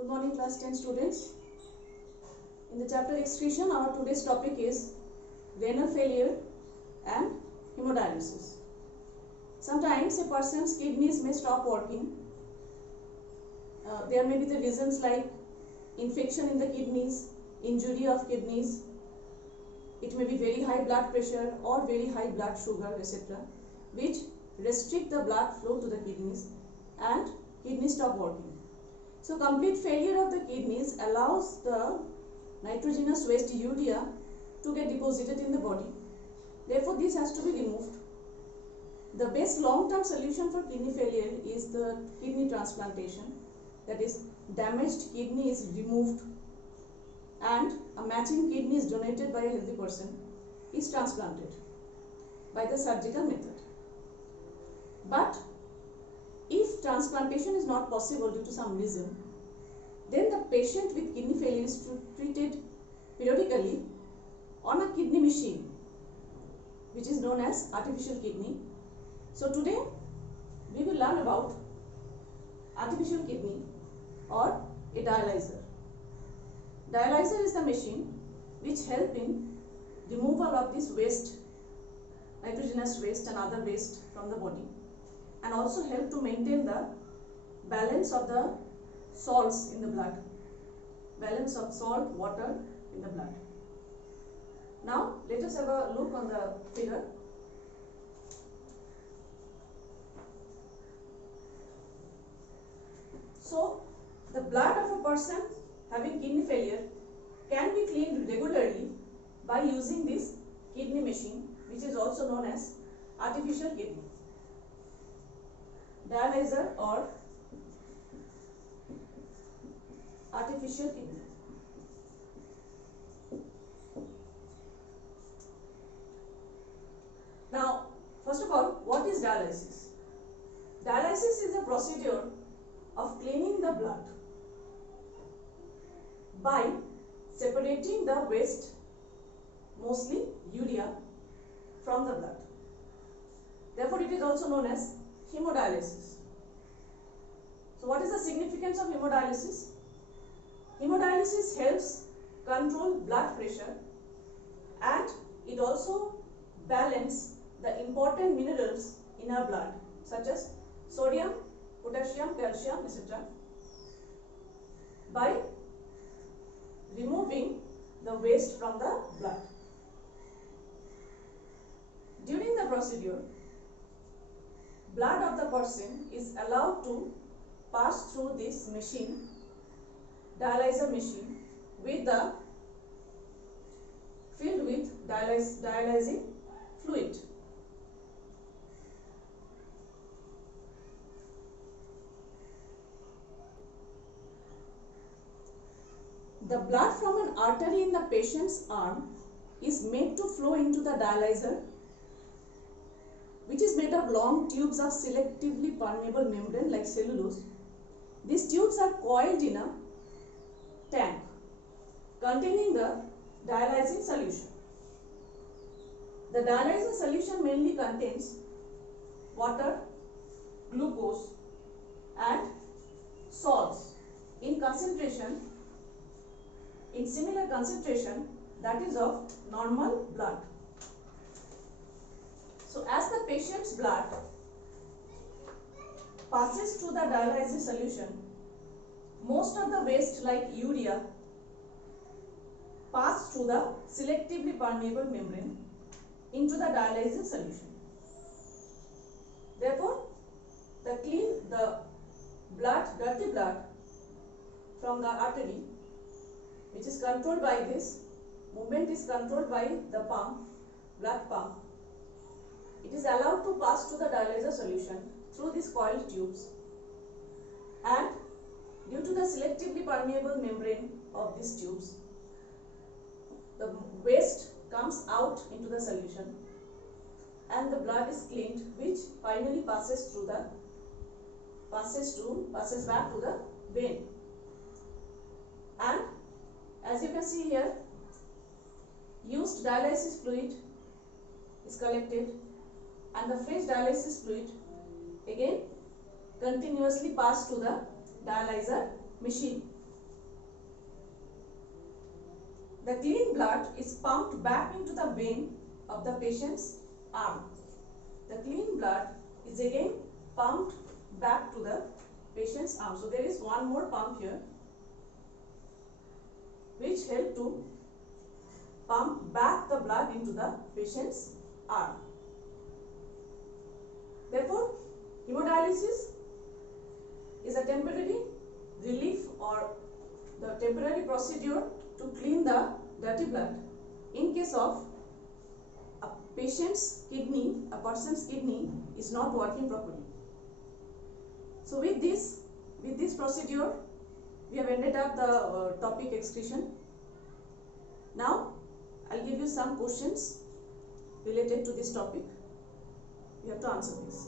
Good morning, class 10 students. In the chapter excretion, our today's topic is renal failure and hemodialysis. Sometimes a person's kidneys may stop working. There may be the reasons like infection in the kidneys, injury of kidneys. It may be very high blood pressure or very high blood sugar, etc., which restrict the blood flow to the kidneys and kidneys stop working. So complete failure of the kidneys allows the nitrogenous waste urea to get deposited in the body. Therefore, this has to be removed. The best long-term solution for kidney failure is the kidney transplantation. That is, damaged kidney is removed and a matching kidney is donated by a healthy person is transplanted by the surgical method. But if transplantation is not possible due to some reason, then the patient with kidney failure is treated periodically on a kidney machine, which is known as artificial kidney. So today we will learn about artificial kidney or a dialyzer. Dialyzer is the machine which helps in removal of this waste, nitrogenous waste and other waste from the body, and also help to maintain the balance of the salts in the blood, balance of salt, water in the blood. Now let us have a look on the figure. So the blood of a person having kidney failure can be cleaned regularly by using this kidney machine, which is also known as artificial kidney, dialyzer or artificial kidney. Now, first of all, what is dialysis? Dialysis is a procedure of cleaning the blood by separating the waste, mostly urea, from the blood. Therefore, it is also known as hemodialysis. So, what is the significance of hemodialysis? Hemodialysis helps control blood pressure and it also balances the important minerals in our blood, such as sodium, potassium, calcium, etc., by removing the waste from the blood. During the procedure, blood of the person is allowed to pass through this machine, dialyzer machine, with the filled with dialyzing fluid. The blood from an artery in the patient's arm is made to flow into the dialyzer, which is made of long tubes of selectively permeable membrane like cellulose. These tubes are coiled in a tank containing the dialyzing solution. The dialyzing solution mainly contains water, glucose and salts in similar concentration that is of normal blood. So as the patient's blood passes through the dialyzing solution, most of the waste like urea pass through the selectively permeable membrane into the dialyzing solution. Therefore, the dirty blood from the artery, which is controlled by this movement, is controlled by the pump, blood pump. It is allowed to pass through the dialyzer solution through these coiled tubes, and due to the selectively permeable membrane of these tubes, the waste comes out into the solution and the blood is cleaned, which finally passes back to the vein. And as you can see here, used dialysis fluid is collected and the fresh dialysis fluid again continuously passed to the dialyzer machine. The clean blood is pumped back into the vein of the patient's arm. The clean blood is again pumped back to the patient's arm. So there is one more pump here which help to pump back the blood into the patient's arm. Therefore, hemodialysis is a temporary relief or the temporary procedure to clean the dirty blood in case of a patient's kidney, a person's kidney is not working properly. So with this procedure, we have ended up the topic excretion. Now, I'll give you some questions related to this topic. You have to answer this.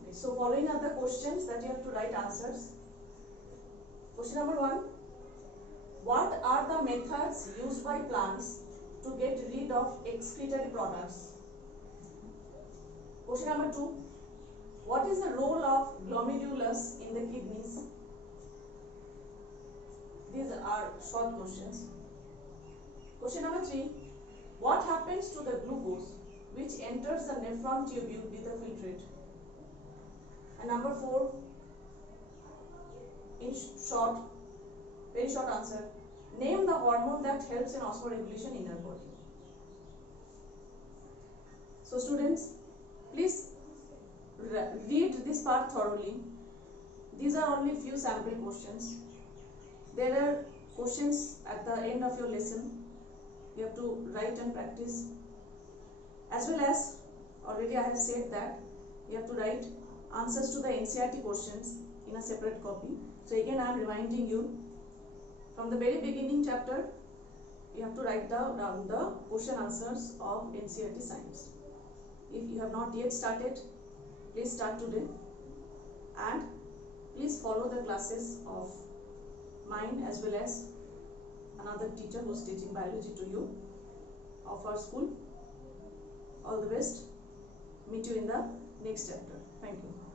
Okay, so following are the questions that you have to write answers. Question number 1. What are the methods used by plants to get rid of excretory products? Question number 2. What is the role of glomerulus in the kidneys? These are short questions. Question number 3. What happens to the glucose which enters the nephron tubule with the filtrate? And number 4. In short, very short answer. Name the hormone that helps in osmoregulation in your body. So students, please read this part thoroughly. These are only few sample questions. There are questions at the end of your lesson. You have to write and practice. As well as, already I have said that you have to write answers to the NCERT questions in a separate copy. So again I am reminding you, from the very beginning chapter, you have to write down the question answers of NCERT science. If you have not yet started, please start today, and please follow the classes of mine as well as another teacher who is teaching biology to you of our school. All the best. Meet you in the next chapter. Thank you.